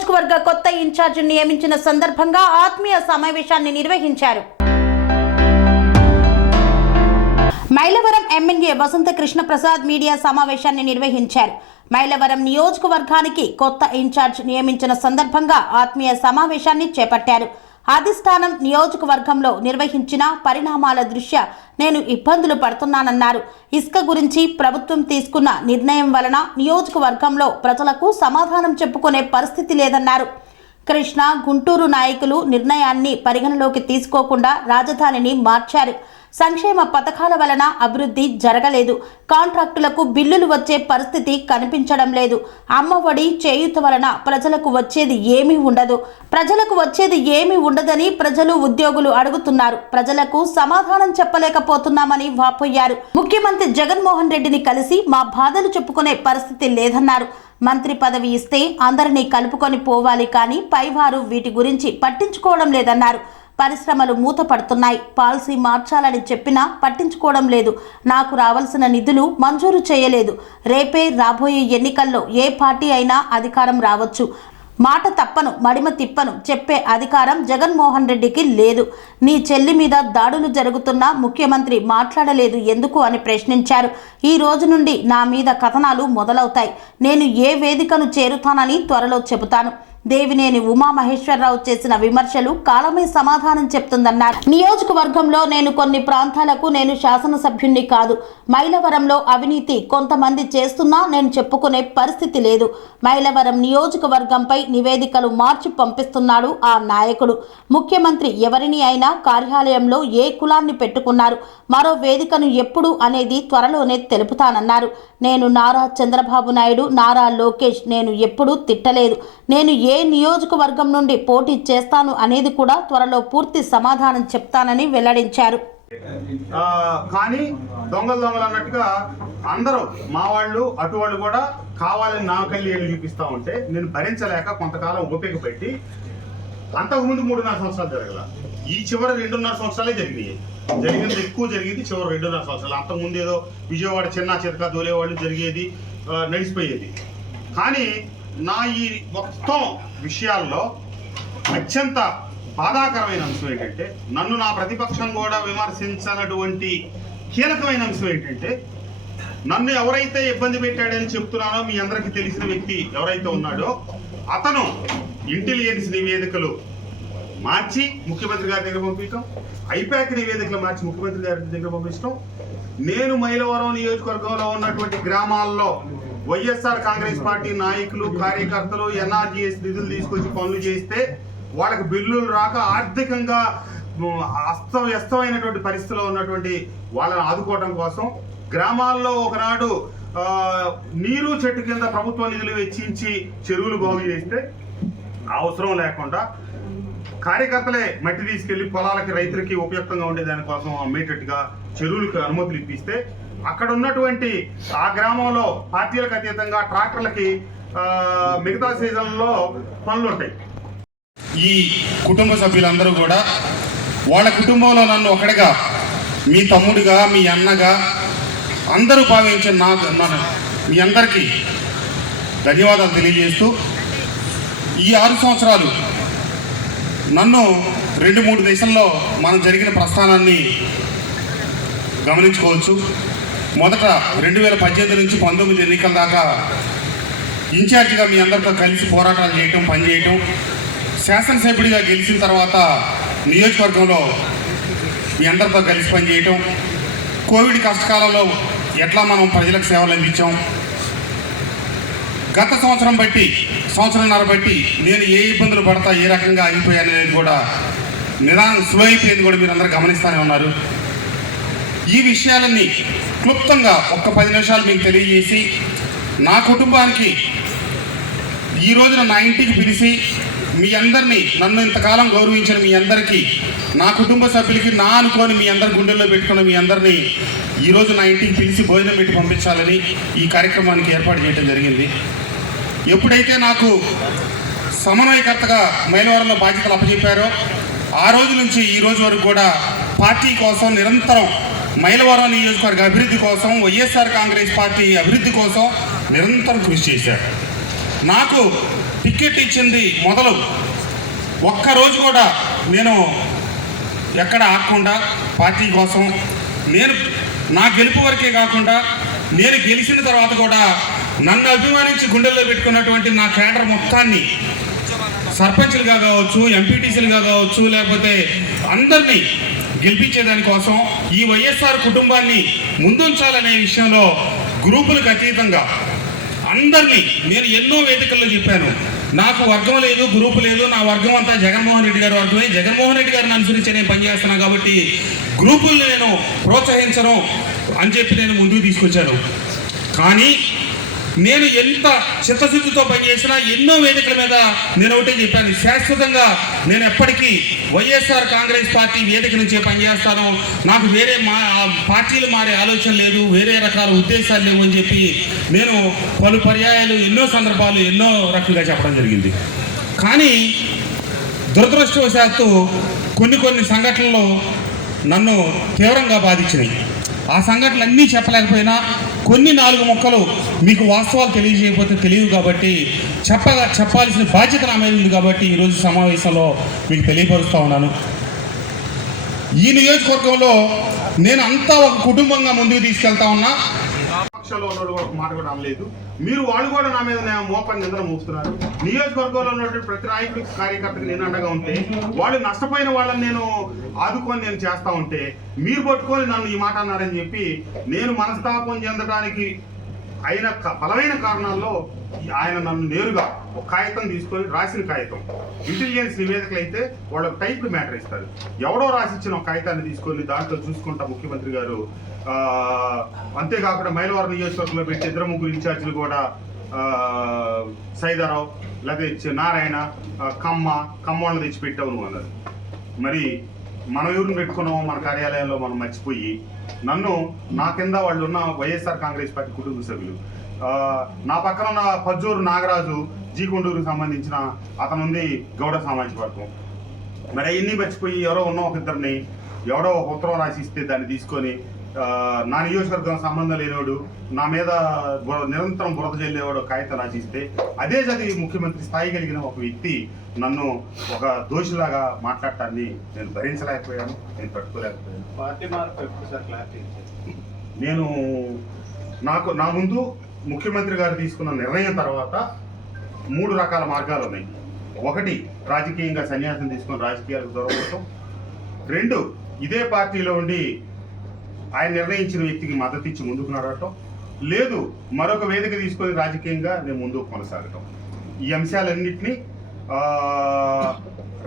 నియోజకవర్గ కొత్త ఇన్ఛార్జ్ నియమించిన సందర్భంగా ఆత్మీయ సమావేశాన్ని నిర్వహించారు. మైలవరం ఎమ్మెల్యే వసంత కృష్ణ ప్రసాద్ మీడియా సమావేశాన్ని నిర్వహించారు. మైలవరం నియోజకవర్గానికి కొత్త ఇన్ఛార్జ్ నియమించిన సందర్భంగా ఆత్మీయ సమావేశాన్ని చేపట్టారు. అధిష్టానం నియోజకవర్గంలో నిర్వహించిన పరిణామాల దృష్ట్యా నేను ఇబ్బందులు పడుతున్నానన్నారు. ఇసుక గురించి ప్రభుత్వం తీసుకున్న నిర్ణయం వలన నియోజకవర్గంలో ప్రజలకు సమాధానం చెప్పుకునే పరిస్థితి లేదన్నారు. కృష్ణ గుంటూరు నాయకులు నిర్ణయాన్ని పరిగణలోకి తీసుకోకుండా రాజధానిని మార్చారు. సంక్షేమ పథకాల వలన అభివృద్ధి జరగలేదు. కాంట్రాక్టులకు బిల్లులు వచ్చే పరిస్థితి కనిపించడం లేదు. అమ్మఒడి చేయూత వలన ప్రజలకు వచ్చేది ఏమీ ఉండదు. ప్రజలకు వచ్చేది ఏమీ ఉండదని ప్రజలు ఉద్యోగులు అడుగుతున్నారు. ప్రజలకు సమాధానం చెప్పలేకపోతున్నామని వాపోయారు. ముఖ్యమంత్రి జగన్మోహన్ రెడ్డిని కలిసి మా బాధలు చెప్పుకునే పరిస్థితి లేదన్నారు. మంత్రి పదవి ఇస్తే అందరినీ కలుపుకొని పోవాలి కానీ పైవారు వీటి గురించి పట్టించుకోవడం లేదన్నారు. పరిశ్రమలు మూతపడుతున్నాయి. పాలసీ మార్చాలని చెప్పినా పట్టించుకోవడం లేదు. నాకు రావాల్సిన నిధులు మంజూరు చేయలేదు. రేపే రాబోయే ఎన్నికల్లో ఏ పార్టీ అయినా అధికారం రావచ్చు. మాట తప్పను మడిమ తిప్పను చెప్పే అధికారం జగన్మోహన్ రెడ్డికి లేదు. నీ చెల్లి మీద దాడులు జరుగుతున్నా ముఖ్యమంత్రి మాట్లాడలేదు ఎందుకు అని ప్రశ్నించారు. ఈ రోజు నుండి నా మీద కథనాలు మొదలవుతాయి. నేను ఏ వేదికను చేరుతానని త్వరలో చెబుతాను. దేవినేని ఉమామహేశ్వరరావు చేసిన విమర్శలు కాలమే సమాధానం చెప్తుందన్నారు. నియోజకవర్గంలో నేను కొన్ని ప్రాంతాలకు నేను శాసనసభ్యుణ్ణి కాదు. మైలవరంలో అవినీతి కొంతమంది చేస్తున్నా నేను చెప్పుకునే పరిస్థితి లేదు. మైలవరం నియోజకవర్గంపై నివేదికలు మార్చి పంపిస్తున్నాడు ఆ నాయకుడు. ముఖ్యమంత్రి ఎవరిని అయినా కార్యాలయంలో ఏ కులాన్ని పెట్టుకున్నారు మరో వేదికను ఎప్పుడు అనేది త్వరలోనే తెలుపుతానన్నారు. నేను నారా చంద్రబాబు నాయుడు నారా లోకేష్ నేను ఎప్పుడూ తిట్టలేదు. నేను ఏ ఏ నియోజకవర్గం నుండి పోటీ చేస్తాను అనేది కూడా త్వరలో పూర్తి సమాధానం చెప్తానని వెల్లడించారు. కానీ దొంగలు దొంగలు అన్నట్టుగా అందరూ మా వాళ్ళు అటు వాళ్ళు కూడా కావాలని నా ఏళ్ళు చూపిస్తా ఉంటే నేను భరించలేక కొంతకాలం ఓపిక పెట్టి అంతకుముందు మూడున్నర సంవత్సరాలు జరగల. ఈ చివరి రెండున్నర సంవత్సరాలే జరిగినాయి. జరిగింది ఎక్కువ జరిగింది చివరి రెండున్నర సంవత్సరాలు. అంతకుముందు ఏదో విజయవాడ చిన్న చితక దోలేవాళ్ళు జరిగేది నడిచిపోయేది. కానీ నా ఈ మొత్తం విషయాల్లో అత్యంత బాధాకరమైన అంశం ఏంటంటే నన్ను నా ప్రతిపక్షం కూడా విమర్శించనటువంటి కీలకమైన అంశం ఏంటంటే నన్ను ఎవరైతే ఇబ్బంది పెట్టాడని చెప్తున్నానో మీ అందరికీ తెలిసిన వ్యక్తి ఎవరైతే ఉన్నాడో అతను ఇంటెలిజెన్స్ నివేదికలు మార్చి ముఖ్యమంత్రి గారి దగ్గర పంపించడం ఐపాక్ నివేదికలు మార్చి ముఖ్యమంత్రి గారి దగ్గర పంపించడం నేను మైలవరం నియోజకవర్గంలో ఉన్నటువంటి గ్రామాల్లో వైఎస్ఆర్ కాంగ్రెస్ పార్టీ నాయకులు కార్యకర్తలు ఎన్ఆర్జీఎస్ నిధులు తీసుకొచ్చి పనులు చేస్తే వాళ్ళకి బిల్లులు రాక ఆర్థికంగా అస్తవ్యస్తమైనటువంటి పరిస్థితిలో ఉన్నటువంటి వాళ్ళని ఆదుకోవడం కోసం గ్రామాల్లో ఒకనాడు నీరు చెట్టు కింద ప్రభుత్వ నిధులు వెచ్చించి చెరువులు బాగు చేస్తే అవసరం లేకుండా కార్యకర్తలే మట్టి తీసుకెళ్ళి పొలాలకి రైతులకి ఉపయుక్తంగా ఉండే దానికోసం అమ్మేటట్టుగా చెరువులకు అనుమతులు ఇప్పిస్తే అక్కడ ఉన్నటువంటి ఆ గ్రామంలో పార్టీలకు అతీతంగా ట్రాక్టర్లకి మిగతా సీజన్లో పనులు ఉంటాయి. ఈ కుటుంబ సభ్యులందరూ కూడా వాళ్ళ కుటుంబంలో నన్ను ఒకటిగా మీ తమ్ముడిగా మీ అన్నగా అందరూ భావించిన నాకు నన్ను మీ అందరికీ ధన్యవాదాలు తెలియజేస్తూ ఈ ఆరు సంవత్సరాలు నన్ను రెండు మూడు దేశంలో మనం జరిగిన ప్రస్థానాన్ని గమనించుకోవచ్చు. మొదట రెండు వేల పద్దెనిమిది నుంచి పంతొమ్మిది ఎన్నికల దాకా ఇన్ఛార్జిగా మీ అందరితో కలిసి పోరాటాలు చేయటం పనిచేయటం శాసనసభ్యుడిగా గెలిచిన తర్వాత నియోజకవర్గంలో మీ అందరితో కలిసి పనిచేయటం కోవిడ్ కష్టకాలంలో ఎట్లా మనం ప్రజలకు సేవలు అందించాం గత సంవత్సరం బట్టి సంవత్సరంన్నర బట్టి నేను ఏ ఇబ్బందులు పడతా ఏ రకంగా అయిపోయాను అనేది కూడా నిదానం స్లో అయిపోయింది కూడా మీరు అందరూ గమనిస్తూనే ఉన్నారు. ఈ విషయాలన్నీ క్లుప్తంగా ఒక్క పది నిమిషాలు మీకు తెలియజేసి నా కుటుంబానికి ఈ రోజున నా ఇంటికి పిలిచి మీ అందరినీ నన్ను ఇంతకాలం గౌరవించిన మీ అందరికీ నా కుటుంబ సభ్యులకి నా అనుకోని మీ అందరి గుండెల్లో పెట్టుకున్న మీ అందరినీ ఈరోజు నా ఇంటికి పిలిచి భోజనం పెట్టి పంపించాలని ఈ కార్యక్రమానికి ఏర్పాటు చేయడం జరిగింది. ఎప్పుడైతే నాకు సమన్వయకర్తగా మైలవరంలో బాధ్యతలు అప్పచెప్పారో ఆ రోజు నుంచి ఈ రోజు వరకు కూడా పార్టీ కోసం నిరంతరం మైలవరం నియోజకవర్గ అభివృద్ధి కోసం వైఎస్ఆర్ కాంగ్రెస్ పార్టీ అభివృద్ధి కోసం నిరంతరం కృషి చేశారు. నాకు టికెట్ ఇచ్చింది మొదలు ఒక్కరోజు కూడా నేను ఎక్కడ ఆగకుండా పార్టీ కోసం నేను నా గెలుపు వరకే కాకుండా నేను గెలిచిన తర్వాత కూడా నన్ను అభిమానించి గుండెల్లో పెట్టుకున్నటువంటి నా కేడర్ మొత్తాన్ని సర్పంచ్లుగా కావచ్చు ఎంపీటీసీలుగా కావచ్చు లేకపోతే అందరినీ గెలిపించేదాని కోసం ఈ వైఎస్ఆర్ కుటుంబాన్ని ముందుంచాలనే విషయంలో గ్రూపులకు అతీతంగా అందరినీ నేను ఎన్నో వేదికల్లో చెప్పాను. నాకు వర్గం లేదు గ్రూప్ లేదు నా వర్గం అంతా జగన్మోహన్ రెడ్డి గారు వర్గమే. జగన్మోహన్ రెడ్డి గారిని అనుసరించి నేను పనిచేస్తున్నాను కాబట్టి గ్రూపుల్ని నేను ప్రోత్సహించను అని చెప్పి నేను ముందుకు తీసుకొచ్చాను. కానీ నేను ఎంత చిత్తశుద్ధితో పనిచేసినా ఎన్నో వేదికల మీద నేను ఒకటే చెప్పాను. శాశ్వతంగా నేను ఎప్పటికీ వైఎస్ఆర్ కాంగ్రెస్ పార్టీ వేదిక నుంచే పనిచేస్తాను. నాకు వేరే మా పార్టీలు మారే ఆలోచన లేదు వేరే రకాల ఉద్దేశాలు లేవు అని చెప్పి నేను పలు పర్యాయాలు ఎన్నో సందర్భాలు ఎన్నో రకంగా చెప్పడం జరిగింది. కానీ దురదృష్టవశాత్తు కొన్ని కొన్ని సంఘటనలు నన్ను తీవ్రంగా బాధించినాయి. ఆ సంఘటనలు అన్నీ చెప్పలేకపోయినా కొన్ని నాలుగు మొక్కలు మీకు వాస్తవాలు తెలియజేయకపోతే తెలియదు కాబట్టి చెప్పగా చెప్పాల్సిన బాధ్యత నా మీద ఉంది కాబట్టి ఈరోజు సమావేశంలో మీకు తెలియపరుస్తూ ఉన్నాను. ఈ నియోజకవర్గంలో నేను అంతా ఒక కుటుంబంగా ముందుకు తీసుకెళ్తా ఉన్నా. పక్షంలో ఉన్నోడు కూడా ఒక మాట కూడా అనలేదు. మీరు వాళ్ళు కూడా నా మీద మోపని నిద్ర మోపుతున్నారు. నియోజకవర్గంలో ఉన్నటువంటి ప్రతి నాయకుడికి కార్యకర్తకి నేను అండగా ఉంటే వాళ్ళు నష్టపోయిన వాళ్ళని నేను ఆదుకొని నేను చేస్తా ఉంటే మీరు పట్టుకొని నన్ను ఈ మాట అన్నారని చెప్పి నేను మనస్తాపం చెందడానికి అయిన క- బలమైన కారణాల్లో ఆయన నన్ను నేరుగా ఒక కాగితం తీసుకొని రాసిన కాగితం. ఇంటెలిజెన్స్ నివేదికలు అయితే వాళ్ళకి టైప్ మ్యాటర్ ఇస్తారు. ఎవడో రాసిచ్చిన ఒక కాగితాన్ని తీసుకొని దాంట్లో చూసుకుంటా ముఖ్యమంత్రి గారు. అంతేకాకుండా మైలవరం నియోజకవర్గంలో పెట్టి ఇద్దరు ముగ్గురు ఇన్ఛార్జీలు కూడా సైదారావు లేకపోతే నారాయణ కమ్మ కమ్మ వాళ్ళని తెచ్చి పెట్టావు నువ్వు అన్నారు. మరి మనం ఎవరిని పెట్టుకున్నామో మన కార్యాలయంలో మనం మర్చిపోయి నన్ను నా కింద వాళ్ళు ఉన్న వైఎస్ఆర్ కాంగ్రెస్ పార్టీ కుటుంబ సభ్యులు. ఆ, నా పక్కన ఉన్న పజ్జూరు నాగరాజు జీకొండూరుకు సంబంధించిన అతను ఉంది గౌడ సామాజిక వర్గం. మరి అవన్నీ మర్చిపోయి ఎవరో ఉన్న ఒక ఇద్దరిని ఎవడో ఒక ఉత్తరం రాసి ఇస్తే దాన్ని తీసుకొని నా నియోజకవర్గం సంబంధం లేనివాడు నా మీద నిరంతరం బురద జల్లేవాడు కాగితం రాసి ఇస్తే అదే చదివి ముఖ్యమంత్రి స్థాయి కలిగిన ఒక వ్యక్తి నన్ను ఒక దోషిలాగా మాట్లాడటాన్ని నేను భరించలేకపోయాను నేను తట్టుకోలేకపోయాను. పార్టీ మార్పు ఎప్పుడు సార్ క్లారిటీ ఇచ్చారు నేను నాకు నా ముందు ముఖ్యమంత్రి గారు తీసుకున్న నిర్ణయం తర్వాత మూడు రకాల మార్గాలు ఉన్నాయి. ఒకటి రాజకీయంగా సన్యాసం తీసుకొని రాజకీయాలకు దూరం రెండు ఇదే పార్టీలో ఉండి ఆయన నిర్ణయించిన వ్యక్తికి మద్దతు ఇచ్చి ముందుకు నడవటం. లేదు మరొక వేదిక తీసుకొని రాజకీయంగా నేను ముందుకు కొనసాగటం. ఈ అంశాలన్నింటినీ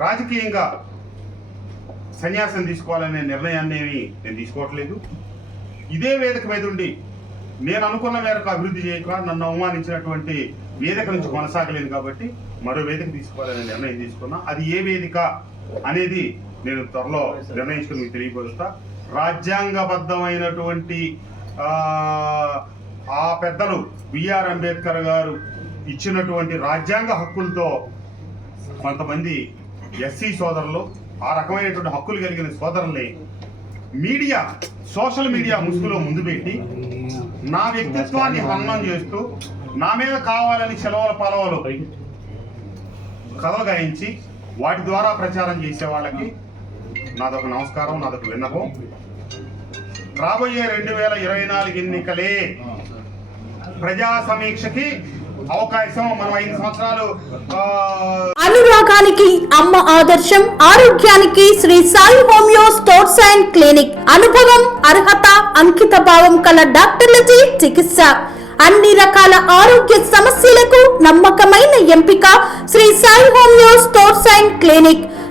రాజకీయంగా సన్యాసం తీసుకోవాలనే నిర్ణయాన్ని నేను తీసుకోవట్లేదు. ఇదే వేదిక మీద ఉండి నేను అనుకున్న మేరకు అభివృద్ధి చేయక నన్ను అవమానించినటువంటి వేదిక నుంచి కొనసాగలేదు కాబట్టి మరో వేదిక తీసుకోవాలనే నిర్ణయం తీసుకున్నా. అది ఏ వేదిక అనేది నేను త్వరలో నిర్ణయించుకుని మీకు తెలియపరుస్తా. రాజ్యాంగబద్ధమైనటువంటి ఆ, పెద్దలు బిఆర్ అంబేద్కర్ గారు ఇచ్చినటువంటి రాజ్యాంగ హక్కులతో కొంతమంది ఎస్సీ సోదరులు ఆ రకమైనటువంటి హక్కులు కలిగిన సోదరుల్ని మీడియా సోషల్ మీడియా ముసుగులో ముందు పెట్టి నా వ్యక్తిత్వాన్ని హననం చేస్తూ నా మీద కావాలని సెలవుల పొలవలు కథలు గాయించి వాటి ద్వారా ప్రచారం చేసే వాళ్ళకి నాదొక నమస్కారం నాదొక విన్నపం. రాబోయే రెండు వేల ఇరవై నాలుగు ఎన్నికలే ప్రజా సమీక్షకి అవకాశం. మనం ఐదు సంవత్సరాలు అనురాగానికి అమ్మ ఆదర్శం ఆరోగ్యానికి Sri Sai Homeo Stores and Clinic. అనుభవం అర్హత అంకిత భావం కల డాక్టర్లచే చికిత్స. అన్ని రకాల ఆరోగ్య సమస్యలకు నమ్మకమైన ఎంపిక Sri Sai Homeo Stores and Clinic.